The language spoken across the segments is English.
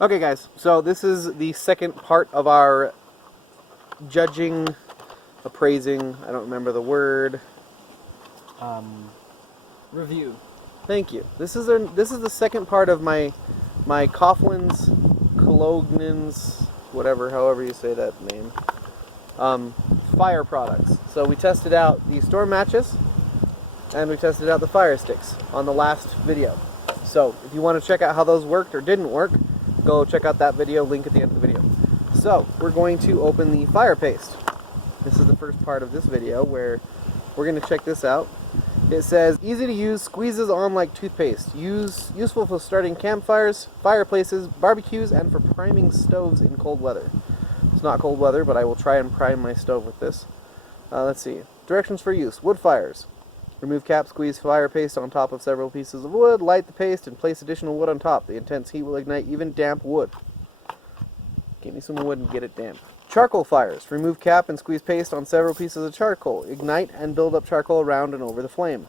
Okay, guys, so this is the second part of our judging, appraising, I don't remember the word. Review. Thank you. This is the second part of my Coughlin's, Colognans, whatever, however you say that name, fire products. So we tested out the storm matches, and we tested out the fire sticks on the last video. So if you want to check out how those worked or didn't work, go check out that video, link at the end of the video. So we're going to open the fire paste. This is the first part of this video where we're going to check this out. It says, easy to use, squeezes on like toothpaste. Useful for starting campfires, fireplaces, barbecues, and for priming stoves in cold weather. It's not cold weather, but I will try and prime my stove with this. Let's see. Directions for use. Wood fires. Remove cap, squeeze fire paste on top of several pieces of wood, light the paste, and place additional wood on top. The intense heat will ignite even damp wood. Give me some wood and get it damp. Charcoal fires. Remove cap and squeeze paste on several pieces of charcoal. Ignite and build up charcoal around and over the flame.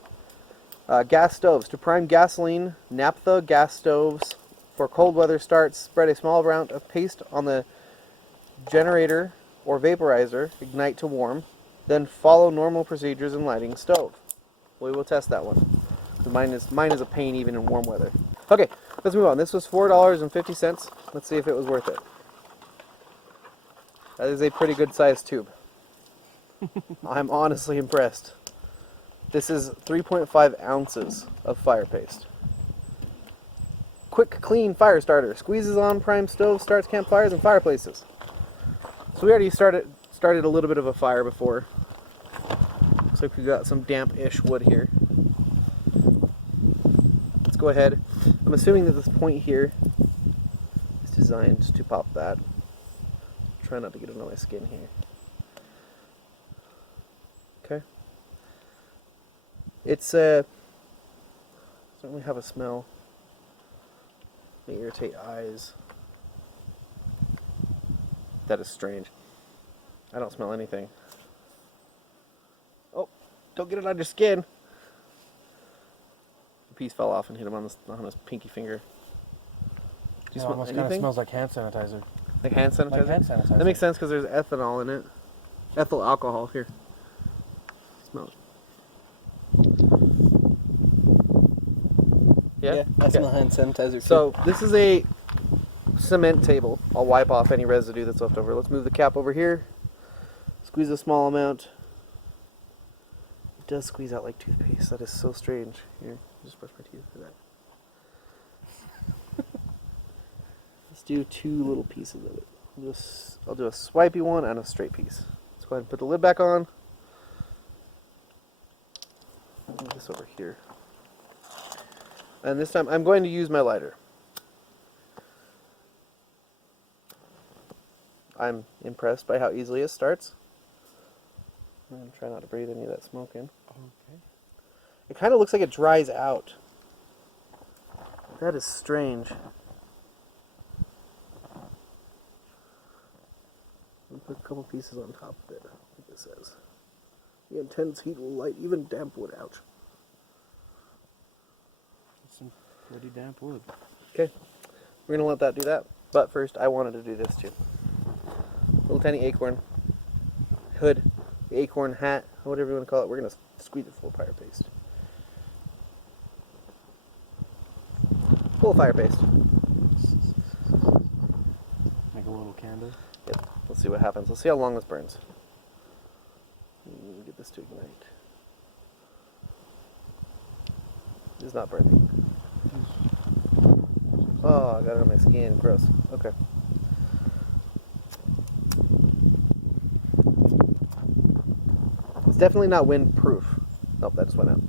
Gas stoves. To prime gasoline, naphtha gas stoves. For cold weather starts, spread a small amount of paste on the generator or vaporizer. Ignite to warm. Then follow normal procedures in lighting stove. We will test that one. Mine is a pain even in warm weather. Okay, let's move on. This was $4.50. Let's see if it was worth it. That is a pretty good sized tube. I'm honestly impressed. This is 3.5 ounces of fire paste. Quick clean fire starter. Squeezes on prime stove, starts campfires and fireplaces. So we already started a little bit of a fire before. Looks like we got some damp-ish wood here. Let's go ahead. I'm assuming that this point here is designed to pop that. Try not to get it on my skin here. Okay. It's certainly have a smell. May irritate eyes. That is strange. I don't smell anything. Oh, don't get it on your skin. The piece fell off and hit him on his pinky finger. Do you smell almost anything? kind of smells like hand sanitizer. Like hand sanitizer? Like hand sanitizer. That makes sense because there's ethanol in it. Ethyl alcohol. Here. Smell it. Yeah? I smell hand sanitizer too. So this is a cement table. I'll wipe off any residue that's left over. Let's move the cap over here. Squeeze a small amount. It does squeeze out like toothpaste. That is so strange. Here, just brush my teeth for that. Let's do 2 little pieces of it. I'll do a swipey one and a straight piece. Let's go ahead and put the lid back on. Move this over here. And this time I'm going to use my lighter. I'm impressed by how easily it starts. And try not to breathe any of that smoke in. Okay. It kind of looks like it dries out. That is strange. I'll put a couple pieces on top of it, like it says. The intense heat will light even damp wood out. Some pretty damp wood. Okay, we're going to let that do that. But first, I wanted to do this too. Little tiny acorn hood, acorn hat, whatever you want to call it. We're going to squeeze it full of fire paste. Full of fire paste. Make a little candle. Yep. Let's see what happens. Let's see how long this burns. Get this to ignite. It's not burning. Oh, I got it on my skin. Gross. Okay. It's definitely not windproof. Nope, that just went out.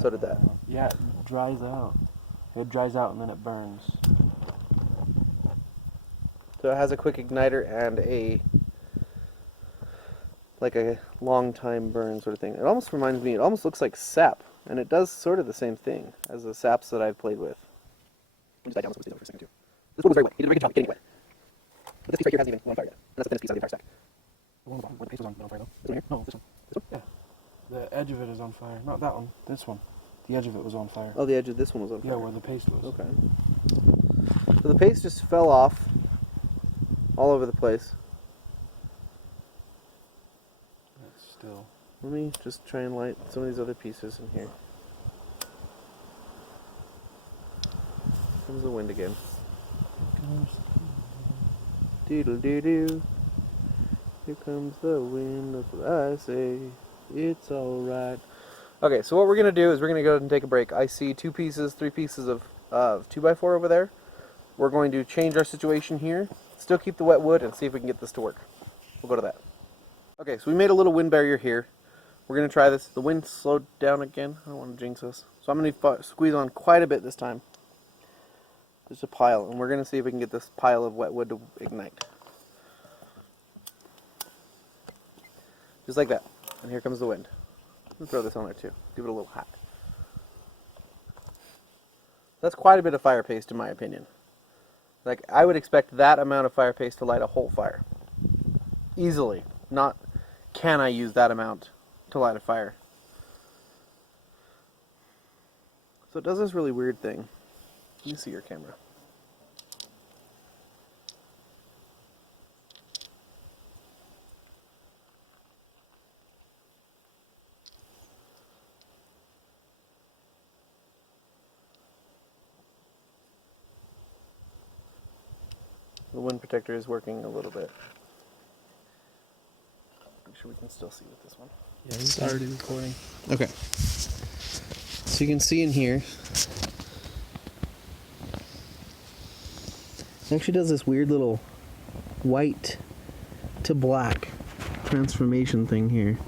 So did that. Yeah, it dries out. It dries out and then it burns. So it has a quick igniter and a long time burn sort of thing. It almost reminds me, it almost looks like sap, and it does sort of the same thing as the saps that I've played with. Just back down, let's over for a second too. This one was very wet. He did a very good job getting it wet. But this piece right here hasn't even been on fire yet. And that's the thinnest piece of the entire stack. The one where the paste was on fire though. This one here? No, this one. This one? Yeah. The edge of it is on fire. Not that one. This one. The edge of it was on fire. Oh, the edge of this one was on fire. Yeah, where the paste was. Okay. So the paste just fell off all over the place. It's still. Let me just try and light some of these other pieces in here. Comes the wind again. Doodle doo doo. Here comes the wind, that's what I say. It's alright. Okay, so what we're going to do is we're going to go ahead and take a break. I see 3 pieces of 2x4 over there. We're going to change our situation here, still keep the wet wood, and see if we can get this to work. We'll go to that. Okay, so we made a little wind barrier here. We're going to try this. The wind slowed down again. I don't want to jinx us. So I'm going to squeeze on quite a bit this time. Just a pile, and we're going to see if we can get this pile of wet wood to ignite. Just like that. And here comes the wind. Let's throw this on there too. Give it a little hack. That's quite a bit of fire paste in my opinion. Like, I would expect that amount of fire paste to light a whole fire. Easily. Not, can I use that amount to light a fire? So it does this really weird thing. Let me see your camera. The wind protector is working a little bit. Make sure we can still see with this one. Yeah, he's already recording. Okay. So you can see in here, it actually does this weird little white to black transformation thing here.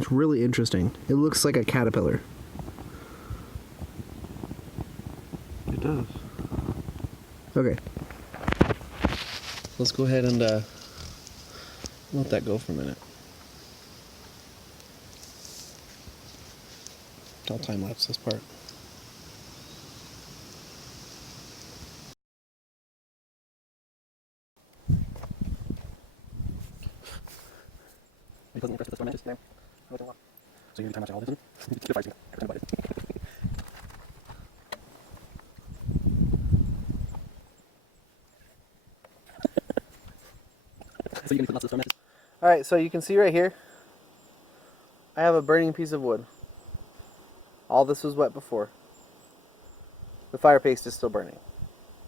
It's really interesting. It looks like a caterpillar. It does. Okay. Let's go ahead and let that go for a minute. I'll time lapse this part. So you can time lapse all this? If I do. So you can put lots of storm matches. Alright, so you can see right here, I have a burning piece of wood. All this was wet before. The fire paste is still burning.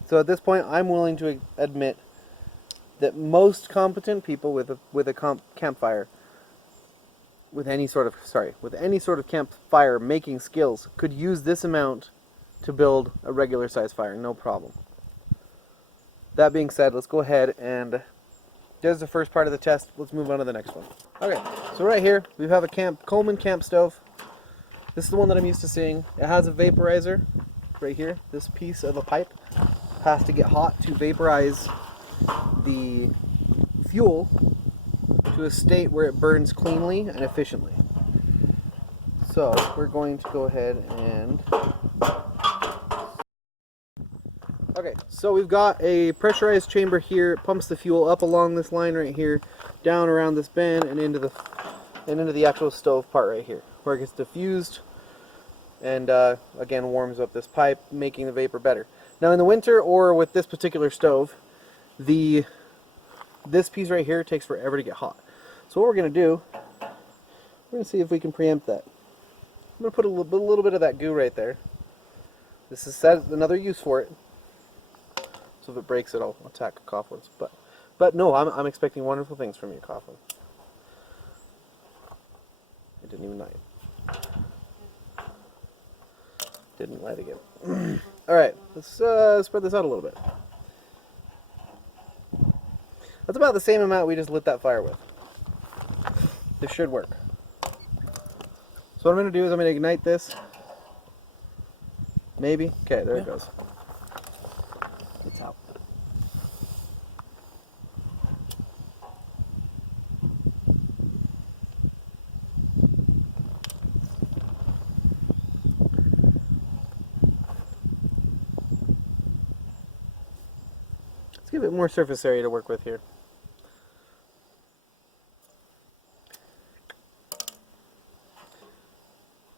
So at this point, I'm willing to admit that most competent people with a campfire, with any sort of campfire making skills, could use this amount to build a regular size fire, no problem. That being said, let's go ahead and there's the first part of the test. Let's move on to the next one. Okay, so right here we have a Coleman camp stove. This is the one that I'm used to seeing. It has a vaporizer right here. This piece of a pipe has to get hot to vaporize the fuel to a state where it burns cleanly and efficiently. So we're going to go ahead and... Okay, so we've got a pressurized chamber here. It pumps the fuel up along this line right here, down around this bend, and into the actual stove part right here, where it gets diffused and again warms up this pipe, making the vapor better. Now in the winter, or with this particular stove, this piece right here takes forever to get hot. So what we're going to do, we're going to see if we can preempt that. I'm going to put a little bit of that goo right there. This is another use for it. So if it breaks it, I'll attack Coughlins. But no, I'm expecting wonderful things from you, Coughlin. It didn't even light. Didn't light again. Alright, let's spread this out a little bit. That's about the same amount we just lit that fire with. This should work. So what I'm going to do is I'm going to ignite this. Maybe? Okay, there it goes. It's out. Let's give it more surface area to work with here.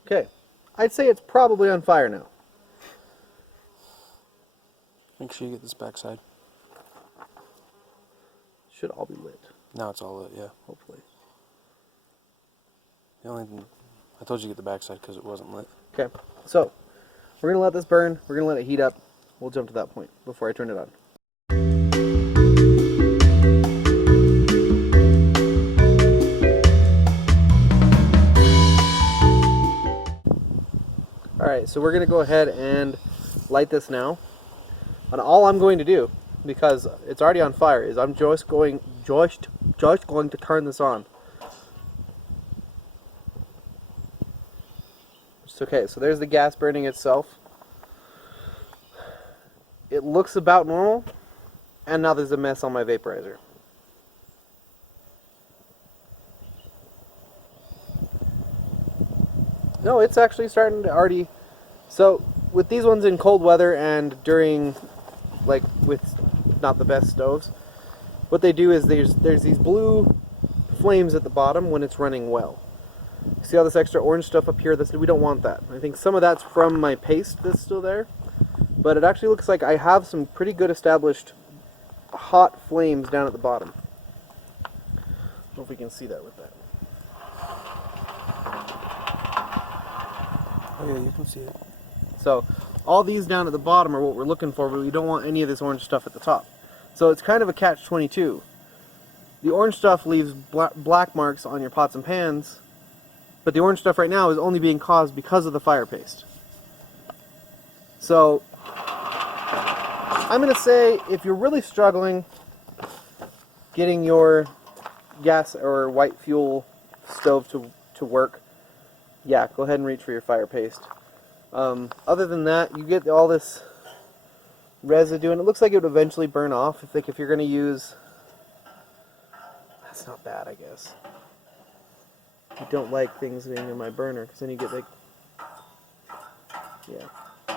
Okay, I'd say it's probably on fire now. Make sure you get this backside. Should all be lit, Now it's all lit, yeah. hopefully. The only thing, I told you to get the backside because it wasn't lit. Okay, so we're going to let this burn. We're going to let it heat up. We'll jump to that point before I turn it on. Alright, so we're going to go ahead and light this now. And all I'm going to do, because it's already on fire, is I'm just going to turn this on. It's okay, so there's the gas burning itself. It looks about normal, and now there's a mess on my vaporizer. No, it's actually starting to already... So, with these ones in cold weather and during, like, with not the best stoves, what they do is there's these blue flames at the bottom when it's running well. See all this extra orange stuff up here? We don't want that. I think some of that's from my paste that's still there, but it actually looks like I have some pretty good established hot flames down at the bottom. I don't know if we can see that with that. Oh yeah, you can see it. So all these down at the bottom are what we're looking for, but we don't want any of this orange stuff at the top. So it's kind of a catch-22. The orange stuff leaves black marks on your pots and pans, but the orange stuff right now is only being caused because of the fire paste. So I'm going to say if you're really struggling getting your gas or white fuel stove to work, yeah, go ahead and reach for your fire paste. Other than that, you get all this residue, and it looks like it would eventually burn off. If you're going to use... That's not bad, I guess. I don't like things being in my burner, because then you get like... Yeah.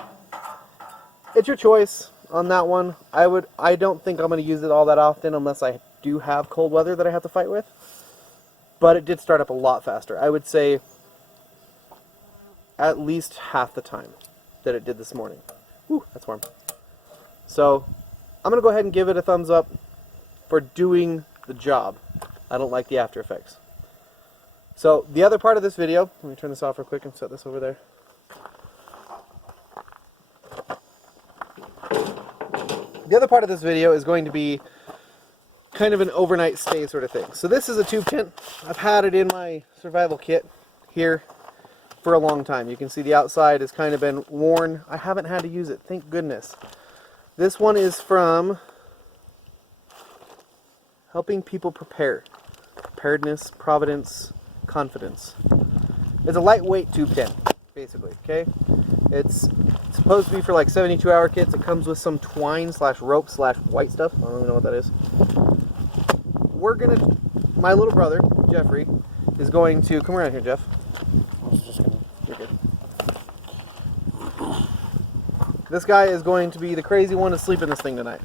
It's your choice on that one. I don't think I'm going to use it all that often unless I do have cold weather that I have to fight with. But it did start up a lot faster. I would say at least half the time that it did this morning. Whew, that's warm. So I'm going to go ahead and give it a thumbs up for doing the job. I don't like the after effects. So the other part of this video, let me turn this off real quick and set this over there. The other part of this video is going to be kind of an overnight stay sort of thing. So this is a tube tent. I've had it in my survival kit here for a long time. You can see the outside has kind of been worn. I haven't had to use it, thank goodness. This one is from Helping People Prepare. Preparedness, Providence, Confidence. It's a lightweight tube tent, basically, okay? It's supposed to be for like 72-hour kits. It comes with some twine / rope / white stuff. I don't even know what that is. My little brother, Jeffrey, is going to, come around here, Jeff. I was just gonna... You're good. This guy is going to be the crazy one to sleep in this thing tonight.